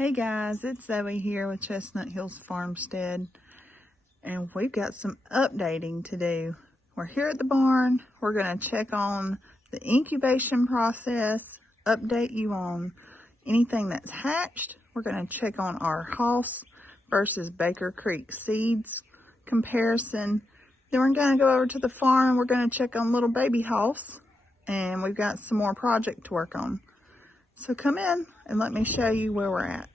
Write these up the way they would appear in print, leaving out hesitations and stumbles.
Hey guys, it's Zoe here with Chestnut Hills Farmstead, and we've got some updating to do. We're here at the barn. We're going to check on the incubation process, update you on anything that's hatched. We're going to check on our Hoss versus Baker Creek seeds comparison. Then we're going to go over to the farm and we're going to check on little baby Hoss, and we've got some more project to work on. So come in and let me show you where we're at.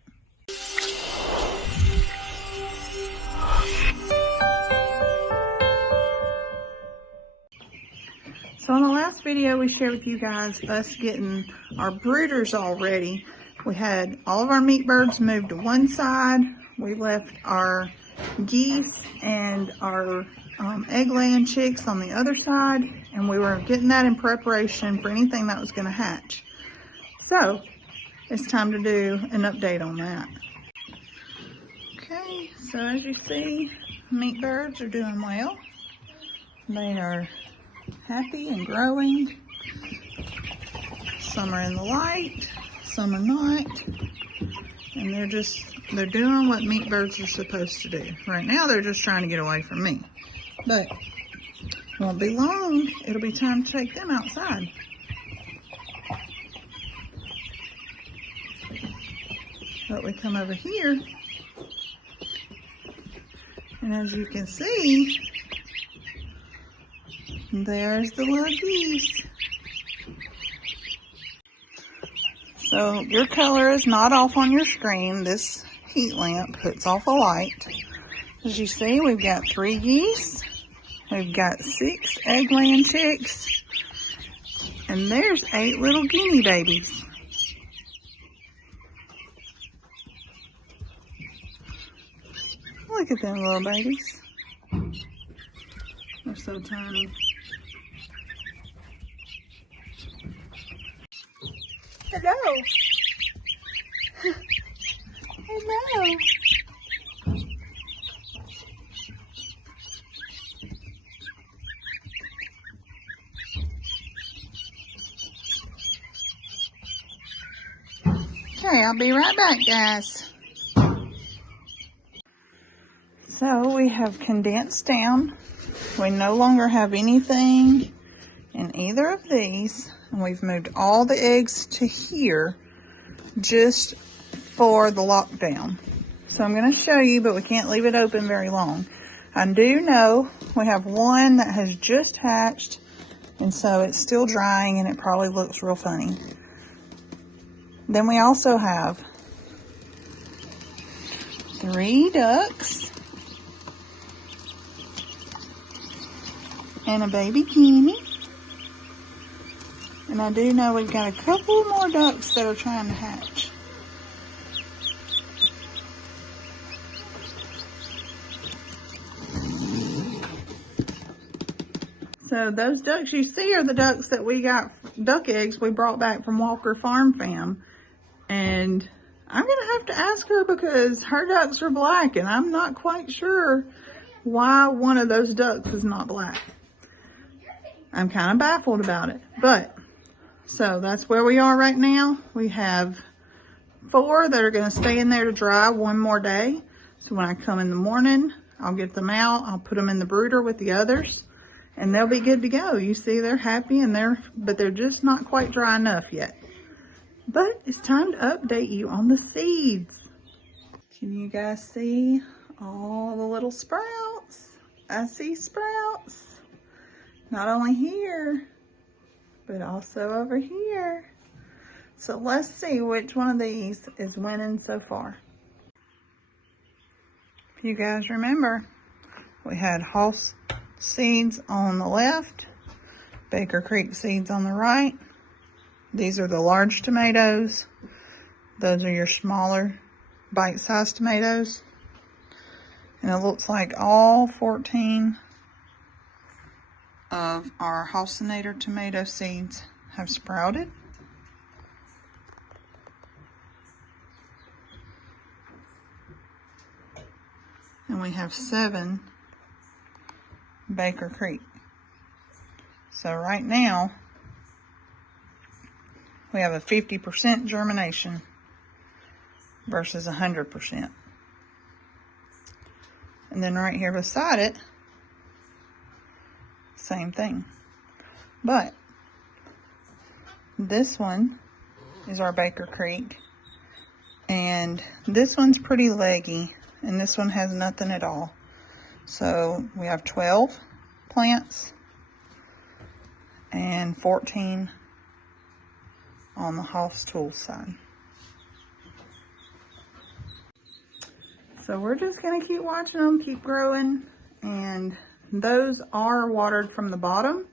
So in the last video we shared with you guys us getting our brooders all ready. We had all of our meat birds moved to one side. We left our geese and our egg laying chicks on the other side, and we were getting that in preparation for anything that was going to hatch. So it's time to do an update on that. Okay, so as you see, meat birds are doing well. They are happy and growing. Some are in the light, some are not. And they're doing what meat birds are supposed to do. Right now they're just trying to get away from me. But it won't be long, it'll be time to take them outside. But we come over here, and as you can see, there's the little geese. So your color is not off on your screen. This heat lamp puts off a light. As you see, we've got 3 geese. We've got 6 egg laying chicks. And there's 8 little guinea babies. Look at them little babies. They're so tiny. Hello. Hello. Okay, I'll be right back, guys. So we have condensed down. We no longer have anything in either of these, and we've moved all the eggs to here just for the lockdown. So I'm going to show you, but we can't leave it open very long. I do know we have one that has just hatched, and so it's still drying and it probably looks real funny. Then we also have 3 ducks and a baby guinea. And I do know we've got a couple more ducks that are trying to hatch. So those ducks you see are the ducks that we got, duck eggs we brought back from Walker Farm Fam. And I'm going to have to ask her because her ducks are black and I'm not quite sure why one of those ducks is not black. I'm kind of baffled about it, but so that's where we are right now. We have 4 that are going to stay in there to dry one more day. So when I come in the morning, I'll get them out. I'll put them in the brooder with the others and they'll be good to go. You see, they're happy and but they're just not quite dry enough yet. But it's time to update you on the seeds. Can you guys see all the little sprouts? I see sprouts. Not only here, but also over here. So let's see which one of these is winning so far. If you guys remember, we had Hoss seeds on the left, Baker Creek seeds on the right. These are the large tomatoes. Those are your smaller bite-sized tomatoes. And it looks like all 14 of our Hossinator tomato seeds have sprouted. And we have 7 Baker Creek. So right now, we have a 50% germination. versus 100%. And then right here beside it, same thing. But this one is our Baker Creek. And this one's pretty leggy. And this one has nothing at all. So we have 12 plants and 14 on the Hoff's Tools side. So we're just going to keep watching them, keep growing. And those are watered from the bottom.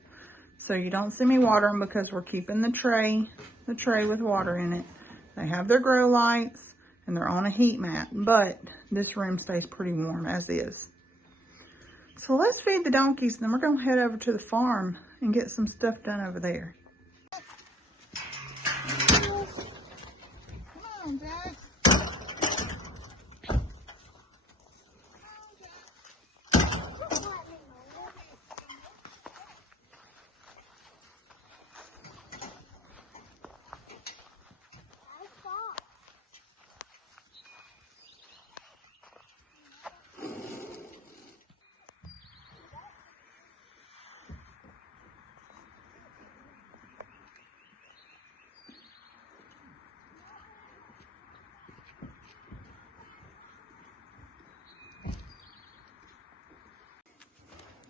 So you don't see me water them because we're keeping the tray with water in it. They have their grow lights and they're on a heat mat. But this room stays pretty warm as is. So let's feed the donkeys and then we're going to head over to the farm and get some stuff done over there. Come on, Jack.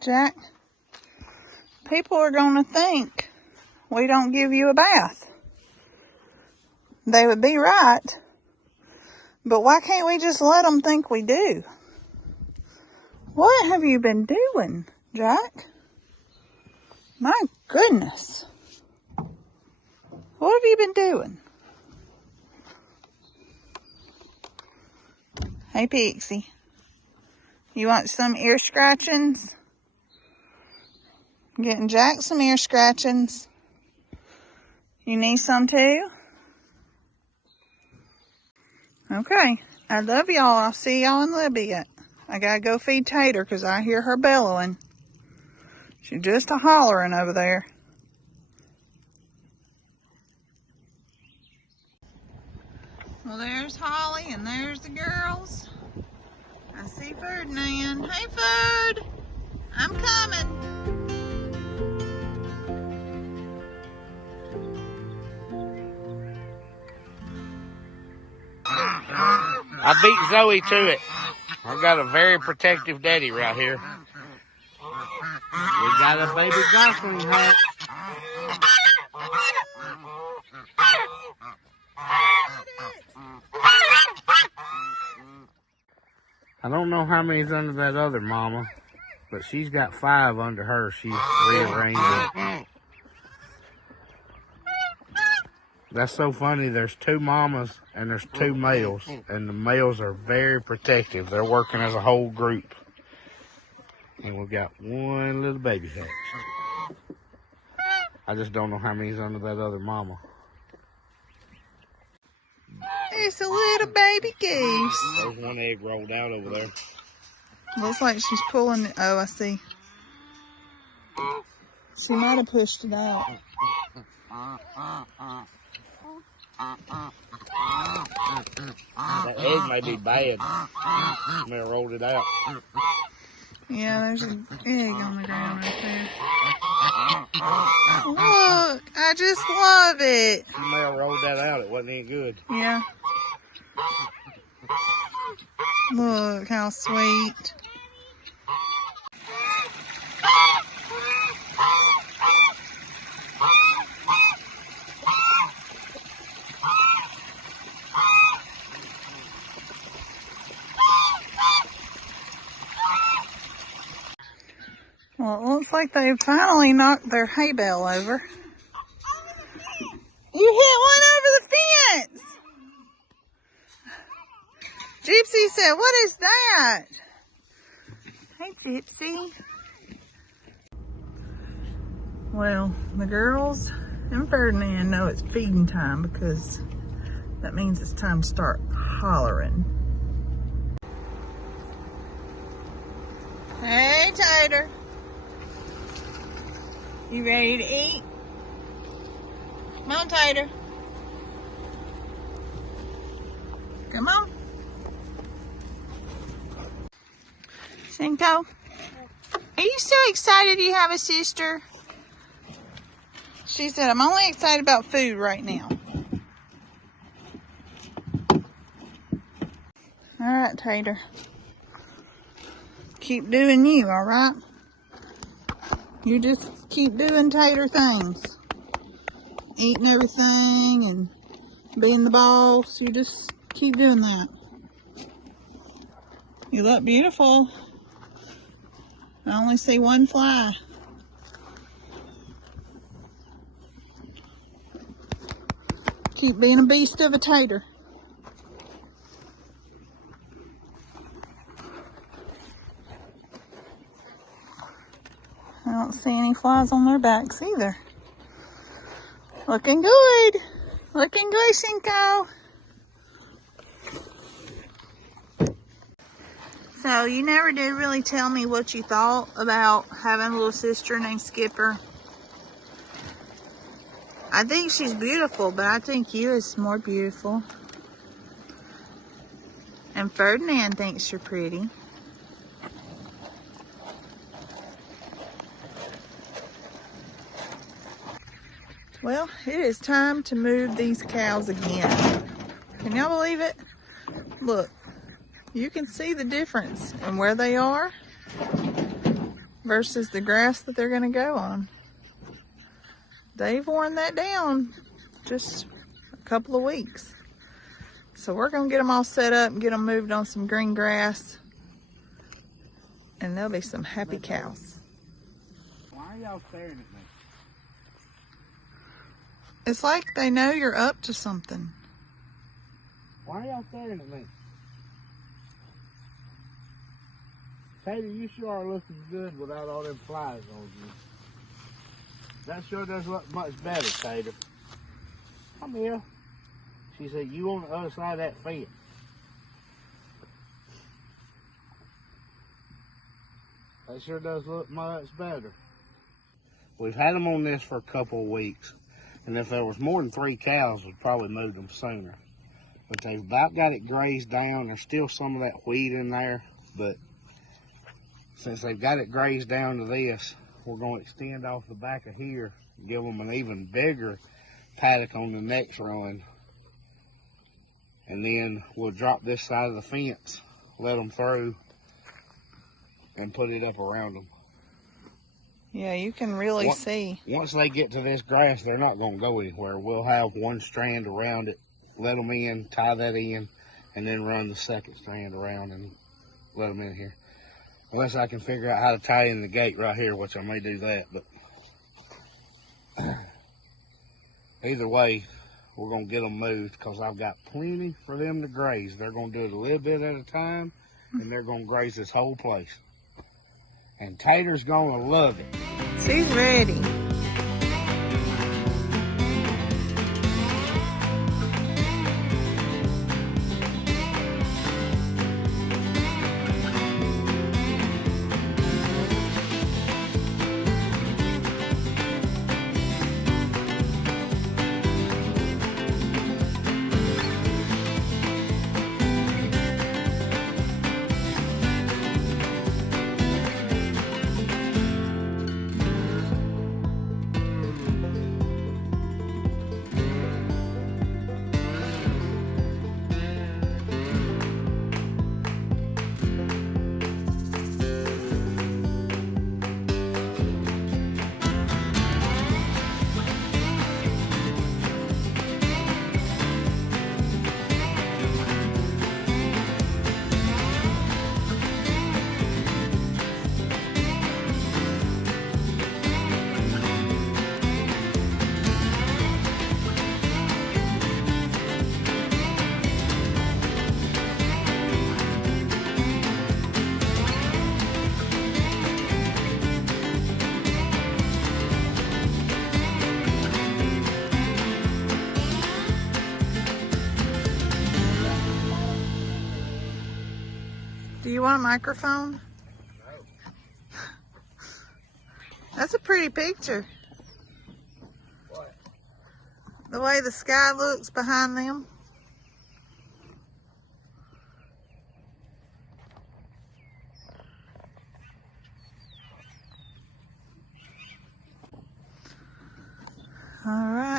Jack, people are going to think we don't give you a bath. They would be right. But why can't we just let them think we do? What have you been doing, Jack? My goodness. What have you been doing? Hey, Pixie. You want some ear scratchings? Getting Jack some ear scratchings. You need some too? Okay. I love y'all. I'll see y'all in a little bit. I gotta go feed Tater because I hear her bellowing. She's just a hollering over there. Well, there's Holly and there's the girls. I see Ferdinand. Hey, Ferd! I'm coming. I beat Zoe to it. I got a very protective daddy right here. We got a baby Gosling hat. I don't know how many's under that other mama, but she's got 5 under her. She's rearranged it. That's so funny. There's 2 mamas and there's 2 males, and the males are very protective. They're working as a whole group. And we've got 1 little baby hatch. I just don't know how many's under that other mama. It's a little baby goose. There's 1 egg rolled out over there. Looks like she's pulling it. Oh, I see. She might have pushed it out. That egg may be bad. She may have rolled it out. Yeah, there's an egg on the ground right there. Look, I just love it. She may have rolled that out. It wasn't any good. Yeah. Look how sweet. Well, it looks like they finally knocked their hay bale over. You hit one over the fence! Gypsy said, "What is that?" Hey, Gypsy. Well, the girls and Ferdinand know it's feeding time because that means it's time to start hollering. Hey, Tater. You ready to eat? Come on, Tater. Come on. Cinco, are you so excited you have a sister? She said, I'm only excited about food right now. All right, Tater. Keep doing you, all right? You just keep doing Tater things. Eating everything and being the boss. You just keep doing that. You look beautiful. I only see one fly. Keep being a beast of a tater. I don't see any flies on their backs either. Looking good. Looking good, Cinco. So you never did really tell me what you thought about having a little sister named Skipper. I think she's beautiful, but I think you is more beautiful. And Ferdinand thinks you're pretty. Well, it is time to move these cows again. Can y'all believe it? Look, you can see the difference in where they are versus the grass that they're going to go on. They've worn that down just a couple of weeks. So we're going to get them all set up and get them moved on some green grass. And there'll be some happy cows. Why are y'all staring at me? It's like they know you're up to something. Why are y'all staring at me? Tater, you sure are looking good without all them flies on you. That sure does look much better, Tater. Come here. She said, you on the other side of that fence. That sure does look much better. We've had them on this for a couple of weeks. And if there was more than 3 cows, we'd probably move them sooner. But they've about got it grazed down. There's still some of that wheat in there. But since they've got it grazed down to this, we're going to extend off the back of here and give them an even bigger paddock on the next run. And then we'll drop this side of the fence, let them through, and put it up around them. Yeah, you can really see. Once they get to this grass, they're not going to go anywhere. We'll have one strand around it, let them in, tie that in, and then run the second strand around and let them in here. Unless I can figure out how to tie in the gate right here, which I may do that. But either way, we're going to get them moved because I've got plenty for them to graze. They're going to do it a little bit at a time, and they're going to graze this whole place. And Tater's going to love it. She's ready. Do you want a microphone? No. That's a pretty picture. What? The way the sky looks behind them.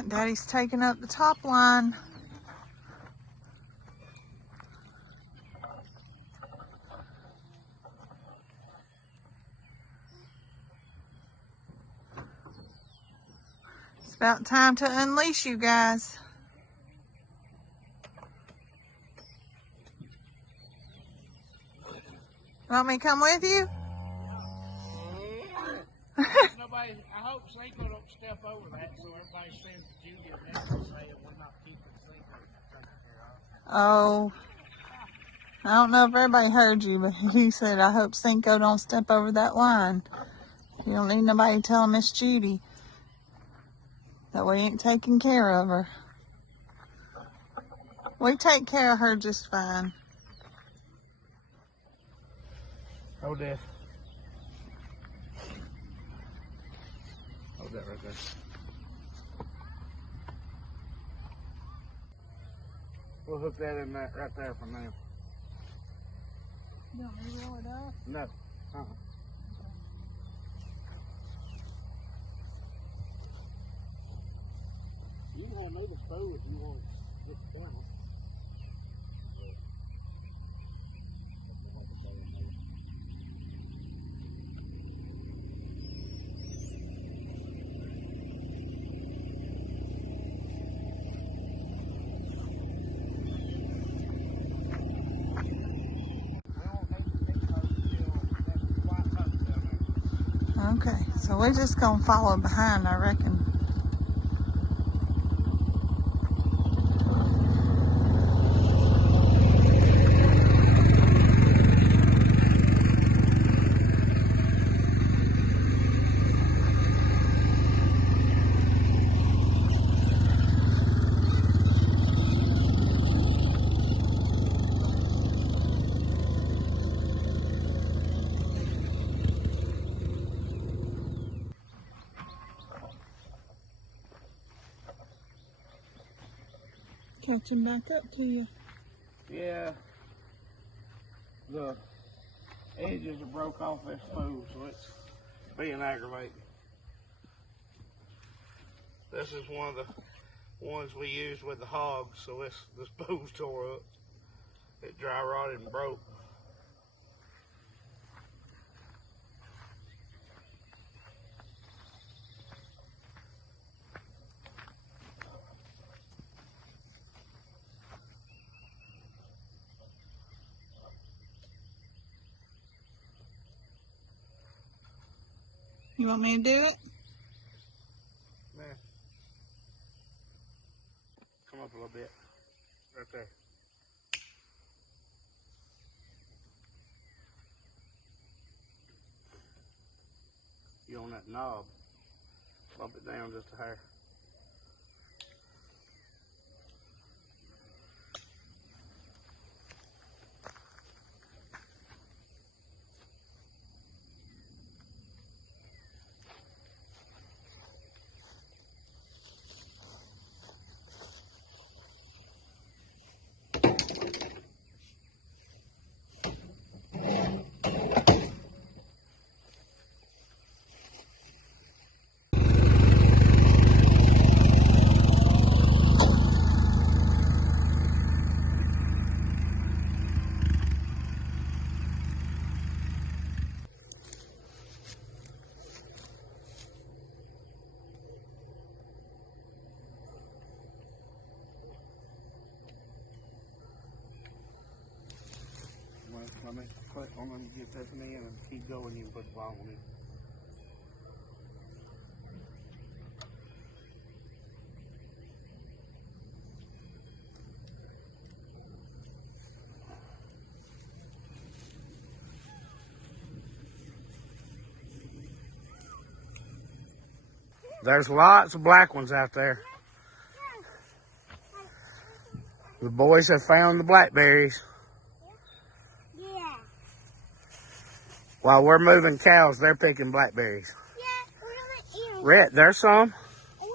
right, Daddy's taking up the top line. It's about time to unleash you guys. Want me to come with you? Nobody, I hope Cinco don't step over that so everybody sends Judy a message saying we're not keeping Cinco taken care of. Oh, I don't know if everybody heard you, but he said, I hope Cinco don't step over that line. You don't need nobody telling Miss Judy that we ain't taking care of her. We take care of her just fine. Hold this. Hold that right there. We'll hook that in that right there for now. You want me to roll it up? No. You can have another stove if you want to get the camera. Okay, so we're just gonna follow behind, I reckon. Catching back up to you. Yeah. The edges are broke off this smooth, so it's being aggravating. This is one of the ones we used with the hogs, so this bow's tore up. It dry rotted and broke. You want me to do it? Man. Come up a little bit. Right there. You on that knob. Bump it down just a hair. Let me put on them, get this in and keep going. You can put the bottom in. There's lots of black ones out there. The boys have found the blackberries. Yeah. While we're moving cows, they're picking blackberries. Yeah, we're gonna eat them. Rhett, there's some. Where?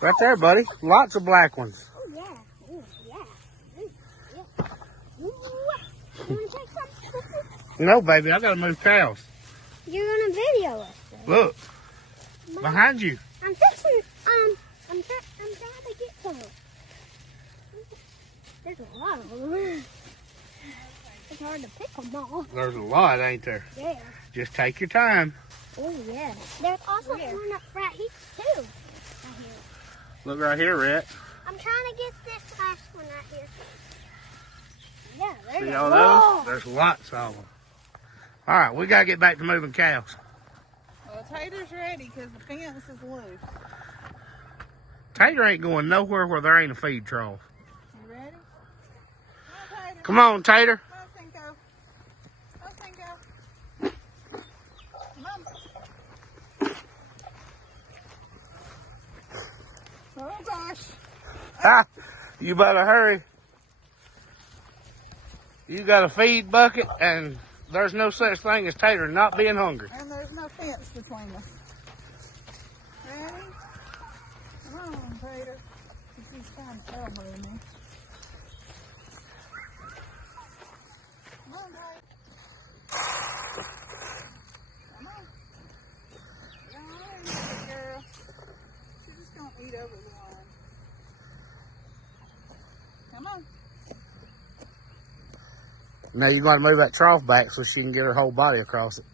Right there, buddy. Lots of black ones. Oh, yeah. Oh, yeah. Ooh, yeah. Ooh. You wanna take some? No, baby, I gotta move cows. You're gonna video us, though. Look, behind you. I'm fixing, I'm lot of them. It's hard to pick them all. There's a lot, ain't there? Yeah. Just take your time. Oh, yeah. There's also one up right here, too. Right here. Look right here, Rhett. I'm trying to get this last one right here. Yeah, there's See a all lot. those? There's lots of them. All right, we got to get back to moving cows. Well, Tater's ready because the fence is loose. Tater ain't going nowhere where there ain't a feed trough. You ready? Tater. Come on, Tater. Come on, Cinco. Come on, Cinco. Come on. Oh, gosh. Ha! You better hurry. You got a feed bucket, and there's no such thing as Tater not being hungry. And there's no fence between us. Ready? Come on, Tater. He's trying to elbow me. Come on, Tater. Come on. Get on in there, girl. She's just going to eat over the line. Come on. Now you're going to move that trough back so she can get her whole body across it.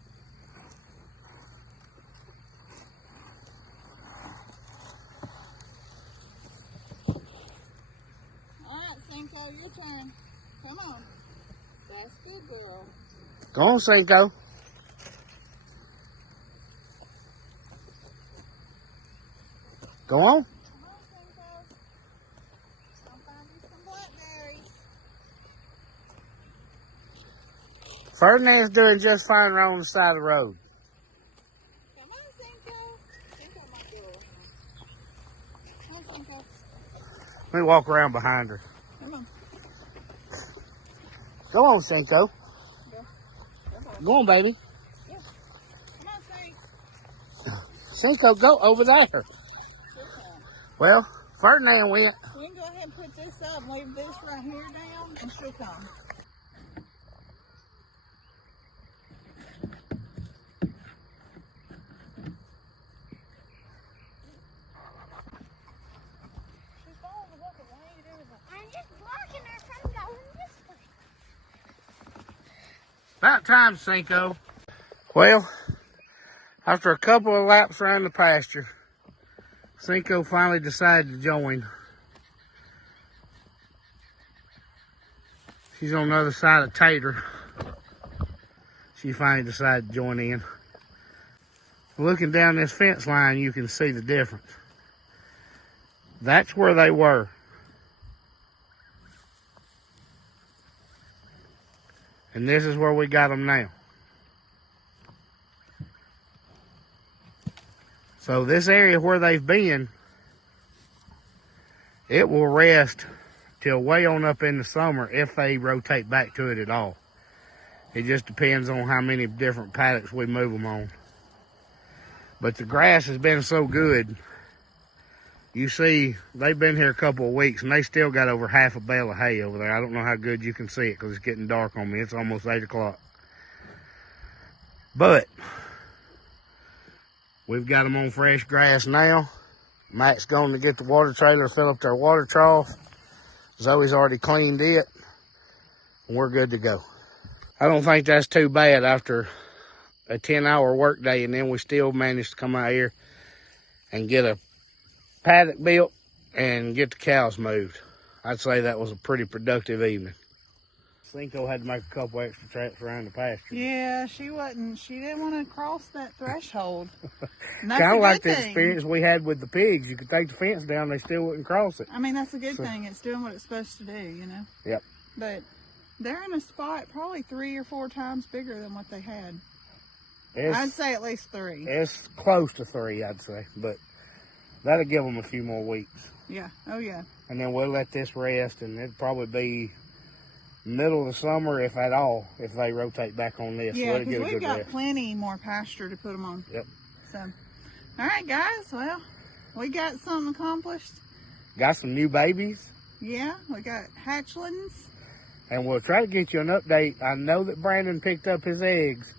All right, Cinco, your turn. Come on. That's good, girl. Go on, Cinco. Go on. Come on, Cinco. I'll find you some blackberries. Ferdinand's doing just fine right on the side of the road. Come on, Cinco. Cinco might do it. Come on, Cinco. Let me walk around behind her. Come on. Go on, Cinco. Go. Come on. Go on, baby. Yeah. Come on, Cinco. Cinco, go over there. Good time. Well, Ferdinand went. We can go ahead and put this up, leave this right here down, and she'll come. She's going to look away and everything. I'm just blocking her from going this way. About time, Cinco. Well, after a couple of laps around the pasture, Cinco finally decided to join. She's on the other side of Tater. She finally decided to join in. Looking down this fence line, you can see the difference. That's where they were. And this is where we got them now. So this area where they've been, it will rest till way on up in the summer if they rotate back to it at all. It just depends on how many different paddocks we move them on. But the grass has been so good. You see, they've been here a couple of weeks and they still got over half a bale of hay over there. I don't know how good you can see it because it's getting dark on me. It's almost 8 o'clock. But we've got them on fresh grass now. Matt's going to get the water trailer, fill up their water trough. Zoe's already cleaned it. And we're good to go. I don't think that's too bad after a 10-hour work day, and then we still managed to come out here and get a paddock built and get the cows moved. I'd say that was a pretty productive evening. Cinco had to make a couple extra trips around the pasture. Yeah, she didn't want to cross that threshold. Kind of like the experience we had with the pigs. You could take the fence down, they still wouldn't cross it. I mean, that's a good thing. It's doing what it's supposed to do, you know? Yep. But they're in a spot probably 3 or 4 times bigger than what they had. I'd say at least 3. It's close to 3, I'd say. But that'll give them a few more weeks. Yeah. Oh, yeah. And then we'll let this rest, and it'll probably be middle of the summer, if at all, if they rotate back on this. Yeah, Let it because get a we've good got rest. plenty more pasture to put them on. Yep. So, all right, guys. Well, we got something accomplished. Got some new babies. Yeah, we got hatchlings. And we'll try to get you an update. I know that Brandon picked up his eggs.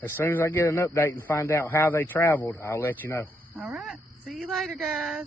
As soon as I get an update and find out how they traveled, I'll let you know. All right. See you later, guys.